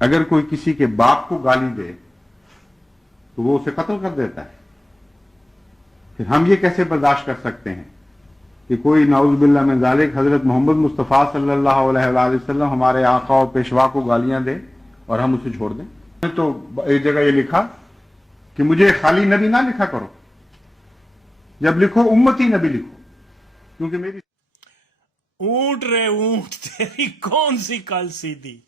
اگر کوئی کسی کے باپ کو گالی دے تو وہ اسے قتل کر دیتا ہے. پھر ہم یہ کیسے برداشت کر سکتے ہیں کہ کوئی نعوذ باللہ من ذالک حضرت محمد مصطفیٰ صلی اللہ علیہ وآلہ وسلم ہمارے آقا اور پیشوا کو گالیاں دے اور ہم اسے چھوڑ دیں؟ تو ایک جگہ یہ لکھا کہ مجھے خالی نبی نہ لکھا کرو، جب لکھو امتی نبی لکھو، کیونکہ میری اونٹ رے اونٹ تیری کون سی کل سیدھی.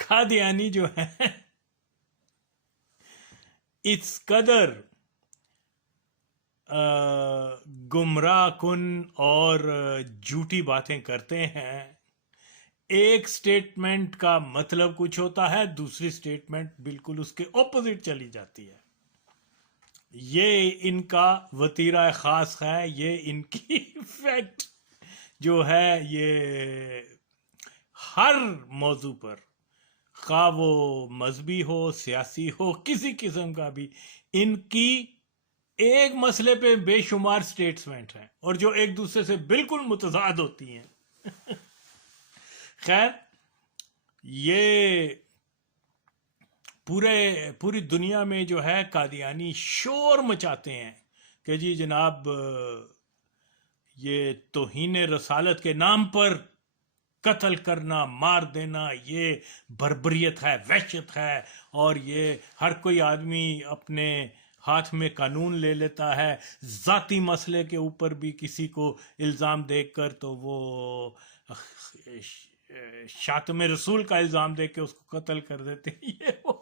قادیانی جو ہے اس قدر گمراہ کن اور جھوٹی باتیں کرتے ہیں. ایک سٹیٹمنٹ کا مطلب کچھ ہوتا ہے، دوسری سٹیٹمنٹ بالکل اس کے اپوزٹ چلی جاتی ہے. یہ ان کا وتیرہ خاص ہے، یہ ان کی فیکٹ جو ہے، یہ ہر موضوع پر، خواہ وہ مذہبی ہو، سیاسی ہو، کسی قسم کا بھی، ان کی ایک مسئلے پہ بے شمار سٹیٹمنٹ ہیں اور جو ایک دوسرے سے بالکل متضاد ہوتی ہیں. خیر، یہ پوری دنیا میں جو ہے قادیانی شور مچاتے ہیں کہ جی جناب یہ توہین رسالت کے نام پر قتل کرنا، مار دینا، یہ بربریت ہے، وحشت ہے، اور یہ ہر کوئی آدمی اپنے ہاتھ میں قانون لے لیتا ہے. ذاتی مسئلے کے اوپر بھی کسی کو الزام دے کر تو وہ شاتم رسول کا الزام دے کے اس کو قتل کر دیتے ہیں. یہ وہ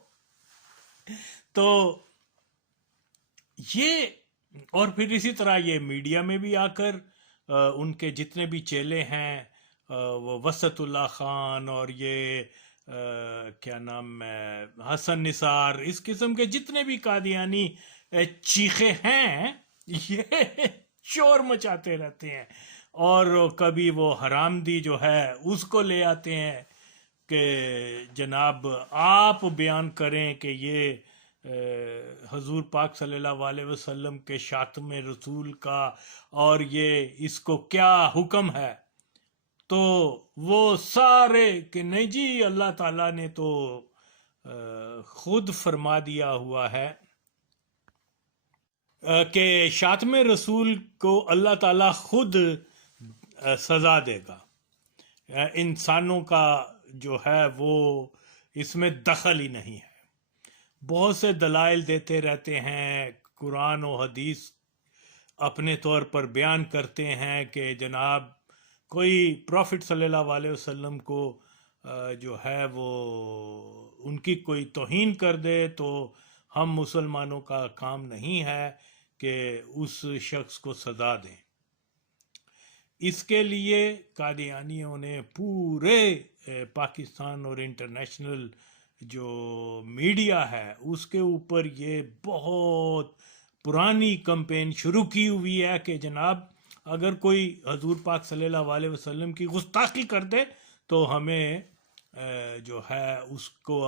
تو یہ، اور پھر اسی طرح یہ میڈیا میں بھی آ کر ان کے جتنے بھی چیلے ہیں، وہ وسط اللہ خان اور یہ کیا نام ہے، حسن نثار، اس قسم کے جتنے بھی قادیانی چیخے ہیں، یہ شور مچاتے رہتے ہیں. اور کبھی وہ حرام دی جو ہے اس کو لے آتے ہیں کہ جناب آپ بیان کریں کہ یہ حضور پاک صلی اللہ علیہ وسلم کے شاتم رسول کا اور یہ اس کو کیا حکم ہے. تو وہ سارے کہ نہیں جی اللہ تعالیٰ نے تو خود فرما دیا ہوا ہے کہ شاتم رسول کو اللہ تعالیٰ خود سزا دے گا، انسانوں کا جو ہے وہ اس میں دخل ہی نہیں ہے. بہت سے دلائل دیتے رہتے ہیں، قرآن و حدیث اپنے طور پر بیان کرتے ہیں کہ جناب کوئی پروفٹ صلی اللہ علیہ وسلم کو جو ہے وہ ان کی کوئی توہین کر دے تو ہم مسلمانوں کا کام نہیں ہے کہ اس شخص کو سزا دیں. اس کے لیے قادیانیوں نے پورے پاکستان اور انٹرنیشنل جو میڈیا ہے اس کے اوپر یہ بہت پرانی کمپین شروع کی ہوئی ہے کہ جناب اگر کوئی حضور پاک صلی اللہ علیہ وسلم کی گستاخی کر دے تو ہمیں جو ہے اس کو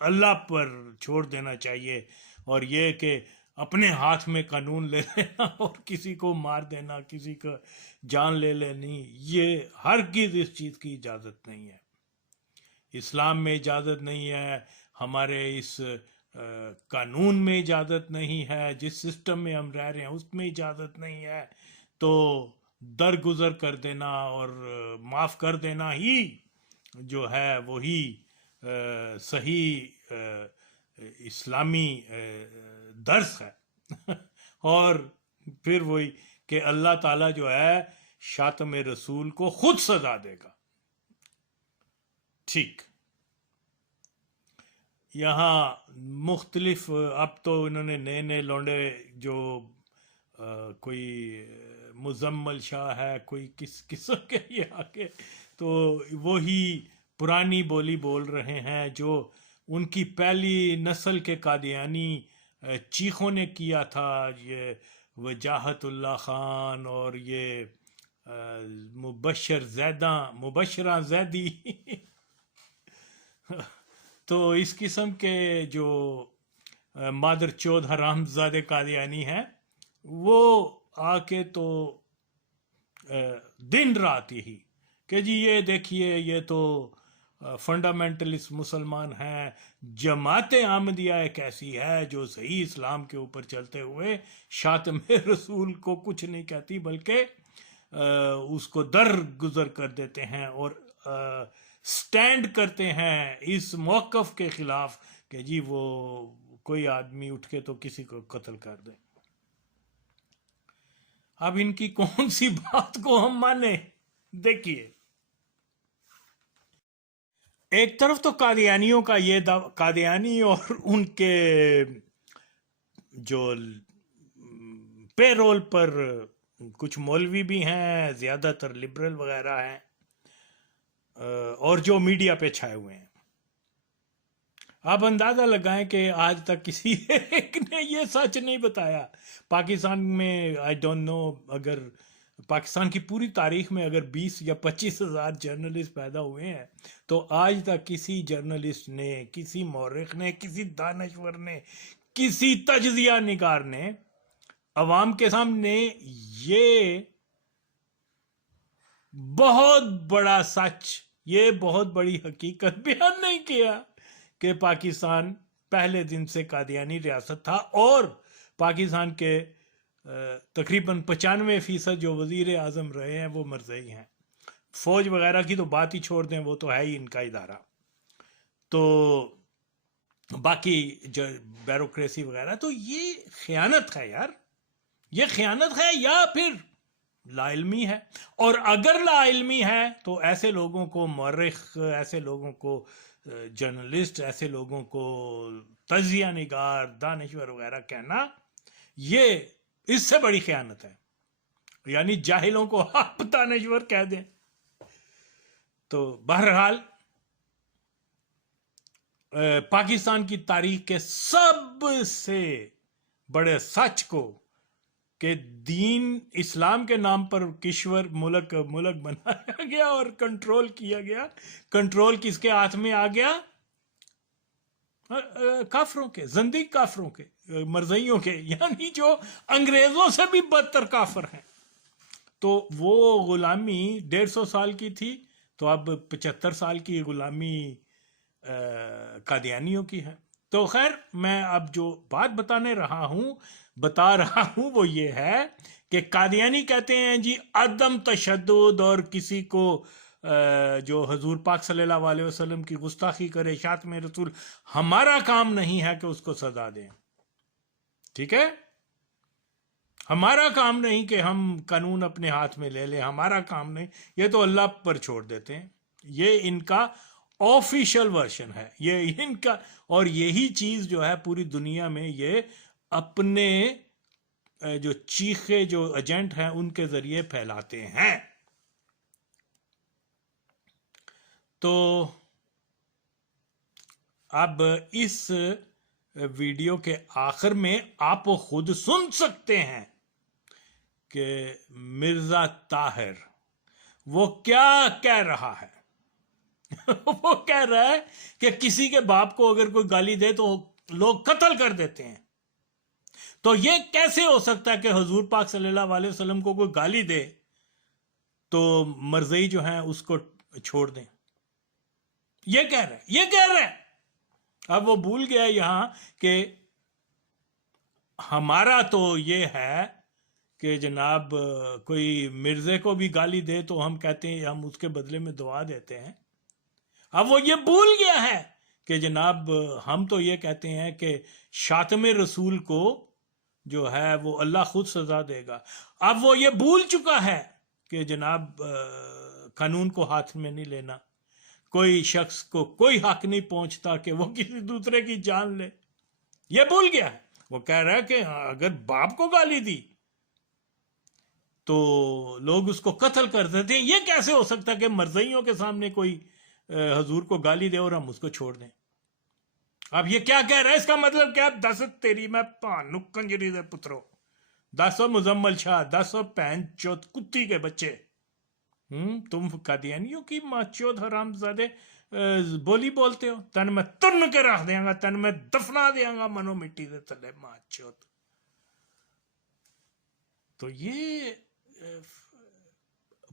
اللہ پر چھوڑ دینا چاہیے، اور یہ کہ اپنے ہاتھ میں قانون لے لینا اور کسی کو مار دینا، کسی کا جان لے لینی، یہ ہرگز اس چیز کی اجازت نہیں ہے. اسلام میں اجازت نہیں ہے، ہمارے اس قانون میں اجازت نہیں ہے، جس سسٹم میں ہم رہ رہے ہیں اس میں اجازت نہیں ہے. تو درگزر کر دینا اور معاف کر دینا ہی جو ہے وہی صحیح اسلامی درس ہے. اور پھر وہی کہ اللہ تعالیٰ جو ہے شاتم رسول کو خود سزا دے گا. ٹھیک، یہاں مختلف، اب تو انہوں نے نئے لونڈے جو کوئی مزمل شاہ ہے، کوئی کس قسم کے یہ آگے، تو وہی پرانی بولی بول رہے ہیں جو ان کی پہلی نسل کے قادیانی چیخوں نے کیا تھا. یہ وجاہت اللہ خان اور یہ مبشرہ زیدی تو اس قسم کے جو مادر چود حرام زادے قادیانی ہیں وہ آ کے تو دن رات یہی کہ جی یہ دیکھیے یہ تو فنڈامنٹلسٹ مسلمان ہیں، جماعت احمدیہ ایک ایسی ہے جو صحیح اسلام کے اوپر چلتے ہوئے شاتم رسول کو کچھ نہیں کہتی بلکہ اس کو در گزر کر دیتے ہیں اور سٹینڈ کرتے ہیں اس موقف کے خلاف کہ جی وہ کوئی آدمی اٹھ کے تو کسی کو قتل کر دے۔ اب ان کی کون سی بات کو ہم مانیں؟ دیکھیے، ایک طرف تو قادیانیوں کا یہ قادیانی اور ان کے جو پے رول پر کچھ مولوی بھی ہیں، زیادہ تر لبرل وغیرہ ہیں، اور جو میڈیا پہ چھائے ہوئے ہیں، آپ اندازہ لگائیں کہ آج تک کسی ایک نے یہ سچ نہیں بتایا۔ پاکستان میں آئی ڈونٹ نو، اگر پاکستان کی پوری تاریخ میں اگر 20 یا 25 ہزار جرنلسٹ پیدا ہوئے ہیں تو آج تک کسی جرنلسٹ نے، کسی مورخ نے، کسی دانشور نے، کسی تجزیہ نگار نے عوام کے سامنے یہ بہت بڑا سچ، یہ بہت بڑی حقیقت بیان نہیں کیا کہ پاکستان پہلے دن سے قادیانی ریاست تھا، اور پاکستان کے تقریباً 95% جو وزیر اعظم رہے ہیں وہ مرزئی ہیں۔ فوج وغیرہ کی تو بات ہی چھوڑ دیں، وہ تو ہے ہی ان کا ادارہ، تو باقی جو بیوروکریسی وغیرہ، تو یہ خیانت ہے یار، یہ خیانت ہے یا پھر لا علمی ہے۔ اور اگر لا علمی ہے تو ایسے لوگوں کو مورخ، ایسے لوگوں کو جرنلسٹ، ایسے لوگوں کو تجزیہ نگار، دانشور وغیرہ کہنا، یہ اس سے بڑی خیانت ہے۔ یعنی جاہلوں کو آپ دانشور کہہ دیں۔ تو بہرحال پاکستان کی تاریخ کے سب سے بڑے سچ کو کہ دین اسلام کے نام پر کشور ملک بنایا گیا اور کنٹرول کیا گیا، کنٹرول کس کے ہاتھ میں آ گیا؟ کافروں کے، زندیق کافروں کے، مرزائیوں کے، یعنی جو انگریزوں سے بھی بدتر کافر ہیں۔ تو وہ غلامی 150 سال کی تھی، تو اب 75 سال کی غلامی قادیانیوں کی ہے۔ تو خیر، میں اب جو بات بتا رہا ہوں وہ یہ ہے کہ قادیانی کہتے ہیں جی عدم تشدد، اور کسی کو جو حضور پاک صلی اللہ علیہ وسلم کی گستاخی کرے، شاتم رسول، ہمارا کام نہیں ہے کہ اس کو سزا دیں، ٹھیک ہے؟ ہمارا کام نہیں کہ ہم قانون اپنے ہاتھ میں لے لیں، ہمارا کام نہیں، یہ تو اللہ پر چھوڑ دیتے ہیں۔ یہ ان کا آفیشل ورژن ہے، یہ ان کا، اور یہی چیز جو ہے پوری دنیا میں یہ اپنے جو چیخے جو ایجنٹ ہیں ان کے ذریعے پھیلاتے ہیں۔ تو اب اس ویڈیو کے آخر میں آپ خود سن سکتے ہیں کہ مرزا طاہر وہ کیا کہہ رہا ہے۔ وہ کہہ رہا ہے کہ کسی کے باپ کو اگر کوئی گالی دے تو لوگ قتل کر دیتے ہیں۔ تو یہ کیسے ہو سکتا ہے کہ حضور پاک صلی اللہ علیہ وسلم کو کوئی گالی دے تو مرزئی جو ہیں اس کو چھوڑ دیں؟ یہ کہہ رہے ہیں۔ اب وہ بھول گیا یہاں کہ ہمارا تو یہ ہے کہ جناب کوئی مرزے کو بھی گالی دے تو ہم کہتے ہیں ہم اس کے بدلے میں دعا دیتے ہیں۔ اب وہ یہ بھول گیا ہے کہ جناب ہم تو یہ کہتے ہیں کہ شاتم رسول کو جو ہے وہ اللہ خود سزا دے گا۔ اب وہ یہ بھول چکا ہے کہ جناب قانون کو ہاتھ میں نہیں لینا، کوئی شخص کو کوئی حق نہیں پہنچتا کہ وہ کسی دوسرے کی جان لے، یہ بھول گیا ہے۔ وہ کہہ رہا ہے کہ اگر باپ کو گالی دی تو لوگ اس کو قتل کر دیتے ہیں۔ یہ کیسے ہو سکتا ہے کہ مرزائیوں کے سامنے کوئی حضور کو گالی دے اور ہم اس کو چھوڑ دیں؟ اب یہ کیا کہہ رہا ہے؟ اس کا مطلب کیا؟ دس تیری میں پانو کنجری دے پترو، 10 مزمل شاہ، 10 پہن چوت کتی کے بچے، تم قادیانیوں کی ماچوت حرام زادے بولی بولتے ہو، تن میں تن کے رکھ دیاں گا، تن میں دفنا دیاں گا منو مٹی دے تلے ماچوت۔ تو یہ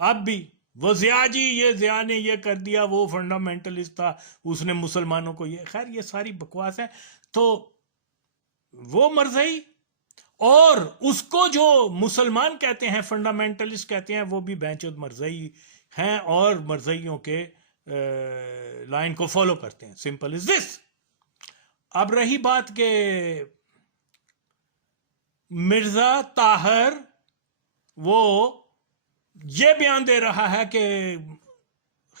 اب بھی وہ ضیاء جی یہ ضیاء نے یہ کر دیا، وہ فنڈامنٹلسٹ تھا، اس نے مسلمانوں کو یہ، خیر یہ ساری بکواس ہے. تو وہ مرزئی اور اس کو جو مسلمان کہتے ہیں، فنڈامنٹلسٹ کہتے ہیں، وہ بھی بینچود مرزئی ہیں اور مرزئیوں کے لائن کو فالو کرتے ہیں. سمپل از دس. اب رہی بات کہ مرزا طاہر وہ یہ بیان دے رہا ہے کہ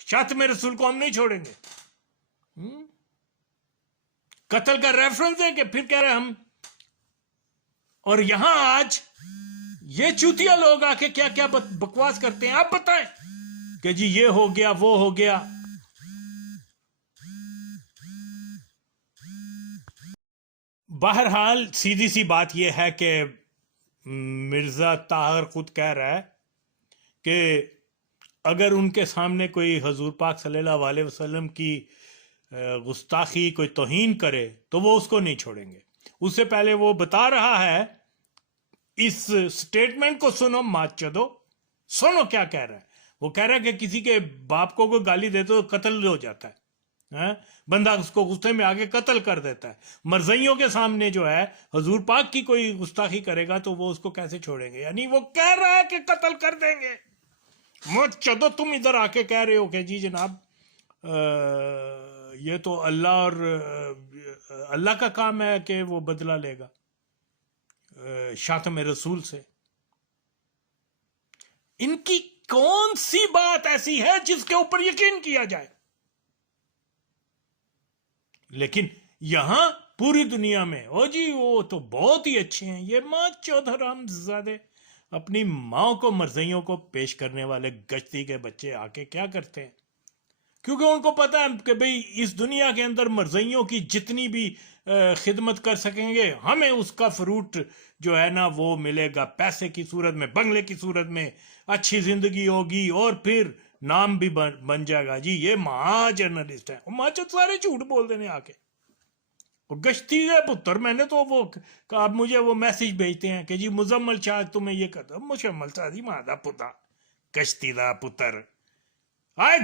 شاتم رسول کو ہم نہیں چھوڑیں گے، قتل کا ریفرنس ہے کہ پھر کہہ رہے ہم، اور یہاں آج یہ چوتیا لوگ آ کے کیا کیا بکواس کرتے ہیں. آپ بتائیں کہ جی یہ ہو گیا وہ ہو گیا. بہرحال سیدھی سی بات یہ ہے کہ مرزا طاہر خود کہہ رہا ہے کہ اگر ان کے سامنے کوئی حضور پاک صلی اللہ علیہ وسلم کی گستاخی، کوئی توہین کرے تو وہ اس کو نہیں چھوڑیں گے. اس سے پہلے وہ بتا رہا ہے، اس سٹیٹمنٹ کو سنو ماچدو، سنو کیا کہہ رہا ہے. وہ کہہ رہا ہے کہ کسی کے باپ کو کوئی گالی دے تو قتل ہو جاتا ہے، بندہ اس کو غصے میں آگے قتل کر دیتا ہے. مرزئیوں کے سامنے جو ہے حضور پاک کی کوئی گستاخی کرے گا تو وہ اس کو کیسے چھوڑیں گے؟ یعنی وہ کہہ رہا ہے کہ قتل کر دیں گے. چدو تم ادھر آ کے کہہ رہے ہو کہ جی جناب یہ تو اللہ اور اللہ کا کام ہے کہ وہ بدلہ لے گا شاتم رسول سے. ان کی کون سی بات ایسی ہے جس کے اوپر یقین کیا جائے؟ لیکن یہاں پوری دنیا میں او جی وہ تو بہت ہی اچھے ہیں، یہ ماں چودہ حرام زادے اپنی ماں کو مرزئیوں کو پیش کرنے والے گشتی کے بچے آ کے کیا کرتے ہیں؟ کیونکہ ان کو پتا ہے کہ بھئی اس دنیا کے اندر مرزئیوں کی جتنی بھی خدمت کر سکیں گے ہمیں اس کا فروٹ جو ہے نا وہ ملے گا، پیسے کی صورت میں، بنگلے کی صورت میں، اچھی زندگی ہوگی اور پھر نام بھی بن جائے گا. جی یہ مہا جرنلسٹ ہے، ماچد سارے جھوٹ بول دینے آ کے. گشتی ہے پتر، میں نے تو وہ آپ مجھے وہ میسج بھیجتے ہیں کہ جی مزمل شاہ تمہیں یہ کرتا، مشمل شاہ دی ماں دا پتا گشتی دا پتر آئے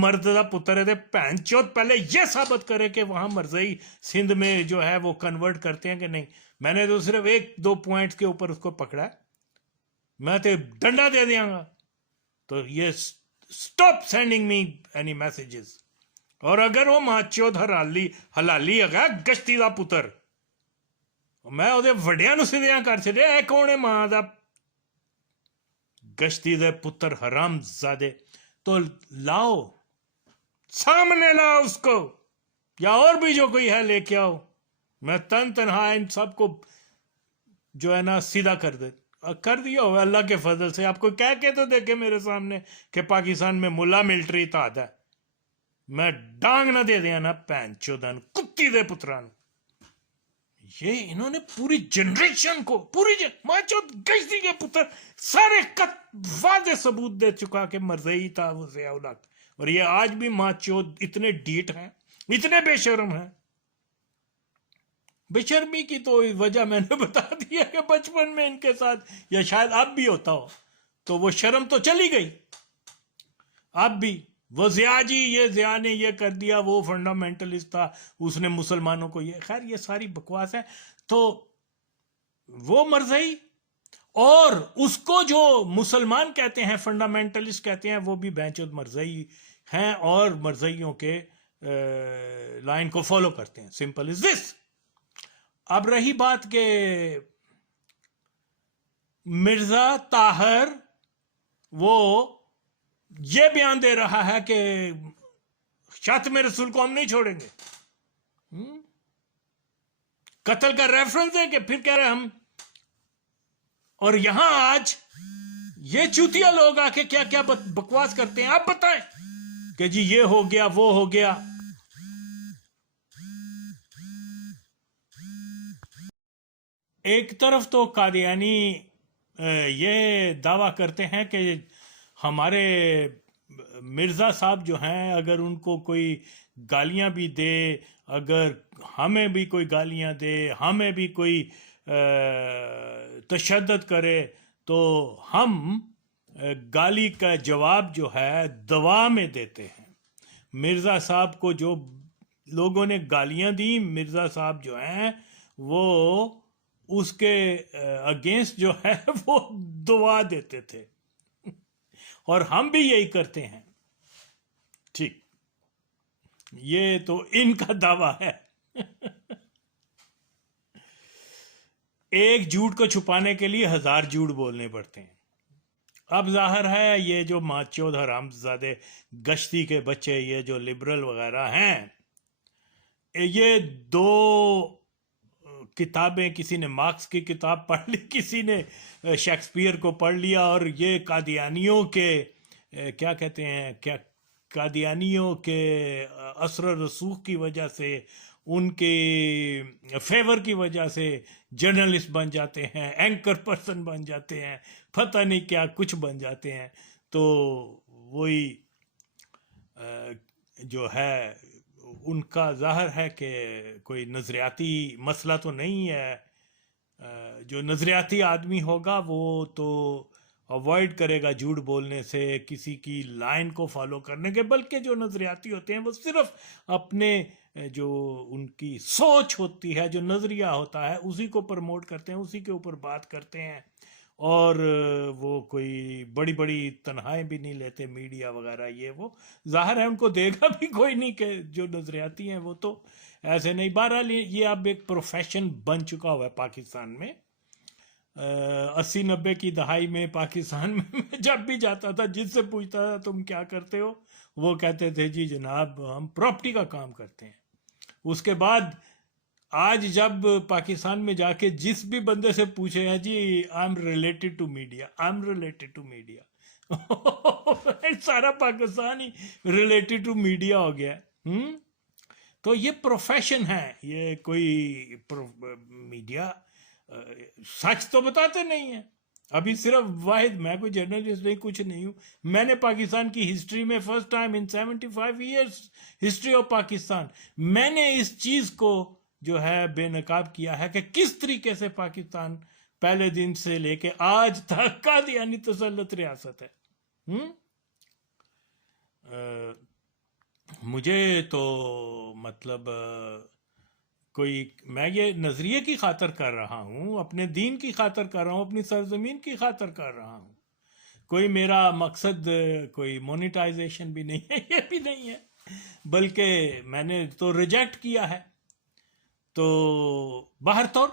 مرد دا پتر ہے دے پہن چوت. پہلے یہ ثابت کرے کہ وہاں مرزئی سندھ میں جو ہے وہ کنورٹ کرتے ہیں کہ نہیں. میں نے تو صرف 1-2 پوائنٹس کے اوپر اس کو پکڑا ہے، میں تو ڈنڈا دے دیاں گا. تو یہ stop sending me any messages. اور اگر وہ ماچود حلالی ہے گشتی دا پتر، میں وہ وڈیا نو سدیاں کر چلے. اے کون ہے ماں دا گشتی دے پتر حرام زادے؟ تو لاؤ سامنے، لاؤ اس کو، یا اور بھی جو کوئی ہے لے کے آؤ. میں تنہا ان سب کو جو ہے نا سیدھا کر دیا ہو اللہ کے فضل سے. آپ کو کہہ کے تو دیکھے میرے سامنے کہ پاکستان میں ملا ملٹری تعداد ہے، میں ڈانگ نہ دے دیا نا پین چودن کتی دے پتران. یہ انہوں نے پوری جنریشن کو، ماچود گشتی کے پتر سارے واضح ثبوت دے چکا کہ مرزئی تھا وہ ضیاء الحق. اور یہ آج بھی ماچود اتنے ڈیٹ ہیں، اتنے بے شرم ہیں. بے شرمی کی تو وجہ میں نے بتا دیا کہ بچپن میں ان کے ساتھ، یا شاید اب بھی ہوتا ہو، تو وہ شرم تو چلی گئی. اب بھی وہ ضیاء جی یہ ضیاء نے یہ کر دیا، وہ فنڈامنٹلسٹ تھا، اس نے مسلمانوں کو یہ، خیر یہ ساری بکواس ہے. تو وہ مرزئی اور اس کو جو مسلمان کہتے ہیں، فنڈامنٹلسٹ کہتے ہیں، وہ بھی بینچود مرزئی ہیں اور مرزئیوں کے لائن کو فالو کرتے ہیں. سمپل از دس. اب رہی بات کہ مرزا طاہر وہ یہ بیان دے رہا ہے کہ شاتم رسول کو ہم نہیں چھوڑیں گے، قتل کا ریفرنس ہے کہ پھر کہہ رہے ہم، اور یہاں آج یہ چوتیا لوگ آ کے کیا کیا بکواس کرتے ہیں. آپ بتائیں کہ جی یہ ہو گیا وہ ہو گیا. ایک طرف تو قادیانی یہ دعویٰ کرتے ہیں کہ ہمارے مرزا صاحب جو ہیں اگر ان کو کوئی گالیاں بھی دے، اگر ہمیں بھی کوئی گالیاں دے، ہمیں بھی کوئی تشدد کرے، تو ہم گالی کا جواب جو ہے دوا میں دیتے ہیں. مرزا صاحب کو جو لوگوں نے گالیاں دی، مرزا صاحب جو ہیں وہ اس کے اگینسٹ جو ہے وہ دعا دیتے تھے، اور ہم بھی یہی کرتے ہیں. ٹھیک، یہ تو ان کا دعویٰ ہے. ایک جھوٹ کو چھپانے کے لیے 1000 جھوٹ بولنے پڑتے ہیں. اب ظاہر ہے یہ جو ماچود حرام زادے گشتی کے بچے، یہ جو لبرل وغیرہ ہیں، یہ دو کتابیں، کسی نے مارکس کی کتاب پڑھ لی، کسی نے شیکسپیئر کو پڑھ لیا، اور یہ قادیانیوں کے کیا کہتے ہیں، کیا قادیانیوں کے اثر و رسوخ کی وجہ سے، ان کے فیور کی وجہ سے جرنلسٹ بن جاتے ہیں، اینکر پرسن بن جاتے ہیں، پتہ نہیں کیا کچھ بن جاتے ہیں. تو وہی جو ہے ان کا ظاہر ہے کہ کوئی نظریاتی مسئلہ تو نہیں ہے. جو نظریاتی آدمی ہوگا وہ تو اوائڈ کرے گا جھوٹ بولنے سے، کسی کی لائن کو فالو کرنے کے، بلکہ جو نظریاتی ہوتے ہیں وہ صرف اپنے جو ان کی سوچ ہوتی ہے، جو نظریہ ہوتا ہے، اسی کو پروموٹ کرتے ہیں، اسی کے اوپر بات کرتے ہیں، اور وہ کوئی بڑی بڑی تنہائیں بھی نہیں لیتے میڈیا وغیرہ. یہ وہ ظاہر ہے ان کو دے گا بھی کوئی نہیں، کہ جو نظریاتی ہیں وہ تو ایسے نہیں. بہرحال یہ اب ایک پروفیشن بن چکا ہوا ہے پاکستان میں. 80-90 کی دہائی میں پاکستان میں جب بھی جاتا تھا، جس سے پوچھتا تھا تم کیا کرتے ہو، وہ کہتے تھے جی جناب ہم پراپرٹی کا کام کرتے ہیں. اس کے بعد آج جب پاکستان میں جا کے جس بھی بندے سے پوچھے ہیں، جی I am related to media, I am related to media. سارا پاکستان ہی ریلیٹڈ ٹو میڈیا ہو گیا. تو یہ پروفیشن ہے، یہ کوئی میڈیا سچ تو بتاتے نہیں ہیں. ابھی صرف واحد، میں کوئی جرنلسٹ نہیں، کچھ نہیں ہوں. میں نے پاکستان کی ہسٹری میں first time in 75 years history of Pakistan, میں نے اس چیز کو جو ہے بے نقاب کیا ہے کہ کس طریقے سے پاکستان پہلے دن سے لے کے آج تک قادیانی تسلط ریاست ہے. مجھے تو مطلب کوئی، میں یہ نظریے کی خاطر کر رہا ہوں، اپنے دین کی خاطر کر رہا ہوں، اپنی سرزمین کی خاطر کر رہا ہوں. کوئی میرا مقصد کوئی مونیٹائزیشن بھی نہیں ہے، یہ بھی نہیں ہے، بلکہ میں نے تو ریجیکٹ کیا ہے. تو باہر طور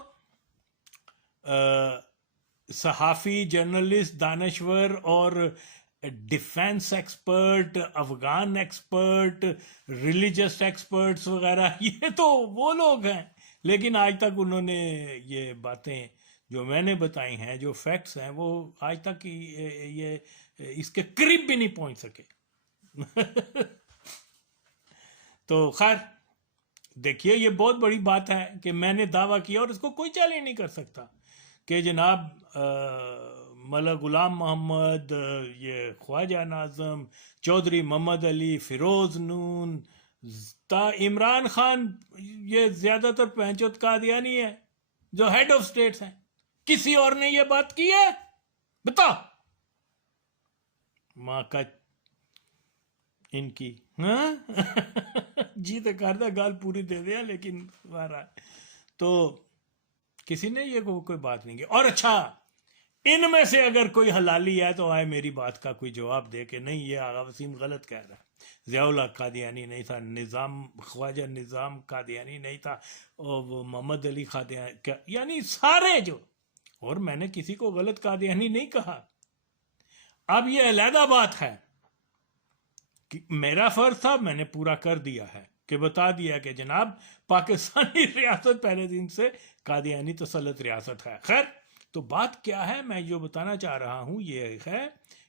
صحافی، جرنلسٹ، دانشور اور defence expert, Afghan expert, religious experts وغیرہ، یہ تو وہ لوگ ہیں، لیکن آج تک انہوں نے یہ باتیں جو میں نے بتائی ہیں، جو فیکٹس ہیں، وہ آج تک یہ اس کے قریب بھی نہیں پہنچ سکے. تو خیر دیکھیے، یہ بہت بڑی بات ہے کہ میں نے دعویٰ کیا اور اس کو کوئی چیلنج نہیں کر سکتا کہ جناب ملک غلام محمد، یہ خواجہ ناظم، چودھری محمد علی، فیروز نون، تا عمران خان، یہ زیادہ تر پہنچوت قادیانی ہے جو ہیڈ آف سٹیٹس ہیں. کسی اور نے یہ بات کی ہے؟ بتا ماں کا ان کی جی تو کرتا گال پوری دے دیا، لیکن تو کسی نے یہ کوئی بات نہیں کی. اور اچھا، ان میں سے اگر کوئی حلالی ہے تو آئے میری بات کا کوئی جواب دے کہ نہیں یہ آغا وسیم غلط کہہ رہا ہے. ضیاء الحق قادیانی نہیں تھا، خواجہ نظام قادیانی نہیں تھا، اور وہ محمد علی قادیانی، یعنی سارے جو، اور میں نے کسی کو غلط قادیانی نہیں کہا. اب یہ علیحدہ بات ہے کہ میرا فرض تھا، میں نے پورا کر دیا ہے کہ بتا دیا کہ جناب پاکستانی ریاست پہلے دن سے قادیانی تسلط ریاست ہے. خیر، تو بات کیا ہے، میں جو بتانا چاہ رہا ہوں یہ ہے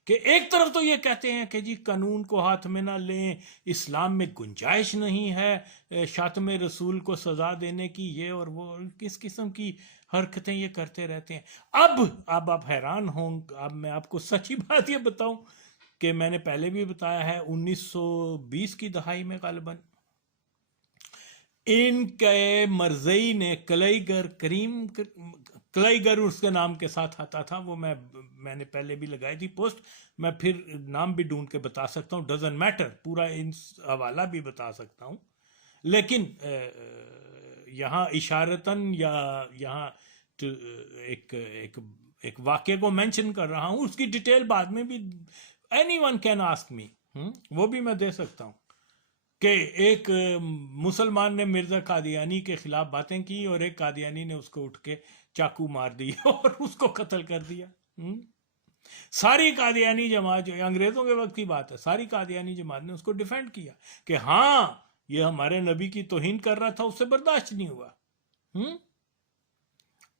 کہ ایک طرف تو یہ کہتے ہیں کہ جی قانون کو ہاتھ میں نہ لیں، اسلام میں گنجائش نہیں ہے شاتم رسول کو سزا دینے کی، یہ اور وہ کس قسم کی حرکتیں یہ کرتے رہتے ہیں. اب آپ حیران ہوں. اب میں آپ کو سچی بات یہ بتاؤں کہ میں نے پہلے بھی بتایا ہے، 1920 کی دہائی میں غالباً ان کے مرزئی نے، کلئی گر کلائی گر اس کے نام کے ساتھ آتا تھا، وہ میں نے پہلے بھی لگائی تھی پوسٹ، میں پھر نام بھی ڈھونڈ کے بتا سکتا ہوں، ڈزنٹ میٹر، پورا حوالہ بھی بتا سکتا ہوں، لیکن یہاں اشارتاً یا یہاں ایک واقعے کو مینشن کر رہا ہوں، اس کی ڈیٹیل بعد میں بھی any one can ask me, وہ بھی میں دے سکتا ہوں، کہ ایک مسلمان نے مرزا قادیانی کے خلاف باتیں کی اور ایک قادیانی نے اس کو اٹھ کے چاقو مار دیا اور اس کو قتل کر دیا۔ ساری قادیانی جماعت، جو انگریزوں کے وقت کی بات ہے، ساری قادیانی جماعت نے اس کو ڈیفینڈ کیا کہ ہاں یہ ہمارے نبی کی توہین کر رہا تھا، اس سے برداشت نہیں ہوا۔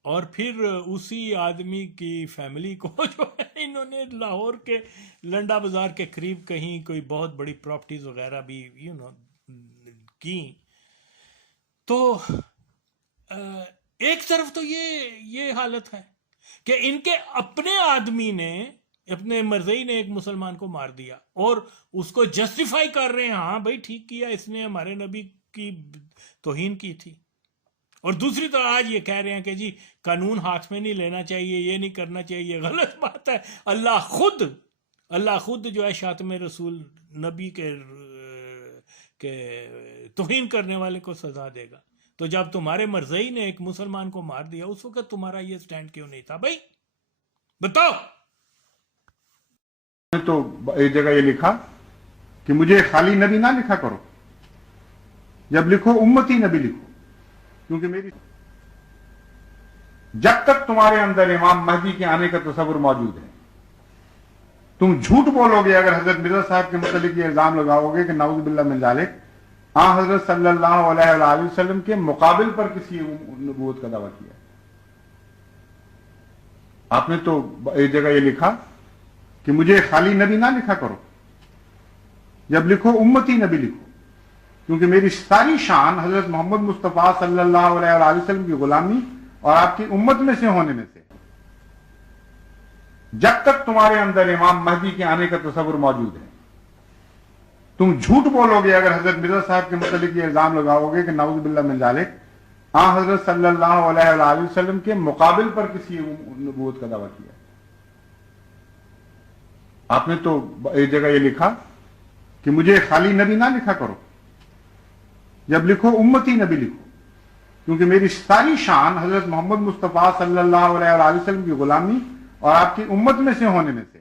اور پھر اسی آدمی کی فیملی کو جو ہے انہوں نے لاہور کے لنڈا بازار کے قریب کہیں کوئی بہت بڑی پراپرٹیز وغیرہ بھی کی۔ تو ایک طرف تو یہ حالت ہے کہ ان کے اپنے آدمی نے، اپنے مرزئی نے ایک مسلمان کو مار دیا اور اس کو جسٹیفائی کر رہے ہیں، ہاں بھائی ٹھیک کیا، اس نے ہمارے نبی کی توہین کی تھی۔ اور دوسری طرف آج یہ کہہ رہے ہیں کہ جی قانون ہاتھ میں نہیں لینا چاہیے، یہ نہیں کرنا چاہیے، غلط بات ہے۔ اللہ خود جو ہے شاتم رسول نبی کے توہین کرنے والے کو سزا دے گا۔ تو جب تمہارے مرزئی نے ایک مسلمان کو مار دیا، اس وقت تمہارا یہ سٹینڈ کیوں نہیں تھا بھائی؟ بتاؤ۔ تو ایک جگہ یہ لکھا کہ مجھے خالی نبی نہ لکھا کرو، جب لکھو امتی نبی لکھو، کیونکہ میری جب تک تمہارے اندر امام مہدی کے آنے کا تصور موجود ہے، تم جھوٹ بولو گے اگر حضرت مرزا صاحب کے متعلق یہ الزام لگاؤ گے کہ نعوذ باللہ من ذالک حضرت صلی اللہ علیہ وآلہ وسلم کے مقابل پر کسی نبوت کا دعویٰ کیا۔ آپ نے تو ایک جگہ یہ لکھا کہ مجھے خالی نبی نہ لکھا کرو، جب لکھو امتی نبی لکھو، کیونکہ میری ساری شان حضرت محمد مصطفیٰ صلی اللہ علیہ وآلہ وسلم کی غلامی اور آپ کی امت میں سے ہونے میں سے۔ جب تک تمہارے اندر امام مہدی کے آنے کا تصور موجود ہے، تم جھوٹ بولو گے اگر حضرت مرزا صاحب کے متعلق یہ الزام لگاؤ گے کہ نعوذ باللہ من ذالک حضرت صلی اللہ علیہ وآلہ وسلم کے مقابل پر کسی نبوت کا دعویٰ کیا۔ آپ نے تو ایک جگہ یہ لکھا کہ مجھے خالی نبی نہ لکھا کرو، جب لکھو امتی نبی لکھو، کیونکہ میری ساری شان حضرت محمد مصطفیٰ صلی اللہ علیہ وآلہ وسلم کی غلامی اور آپ کی امت میں سے ہونے میں سے۔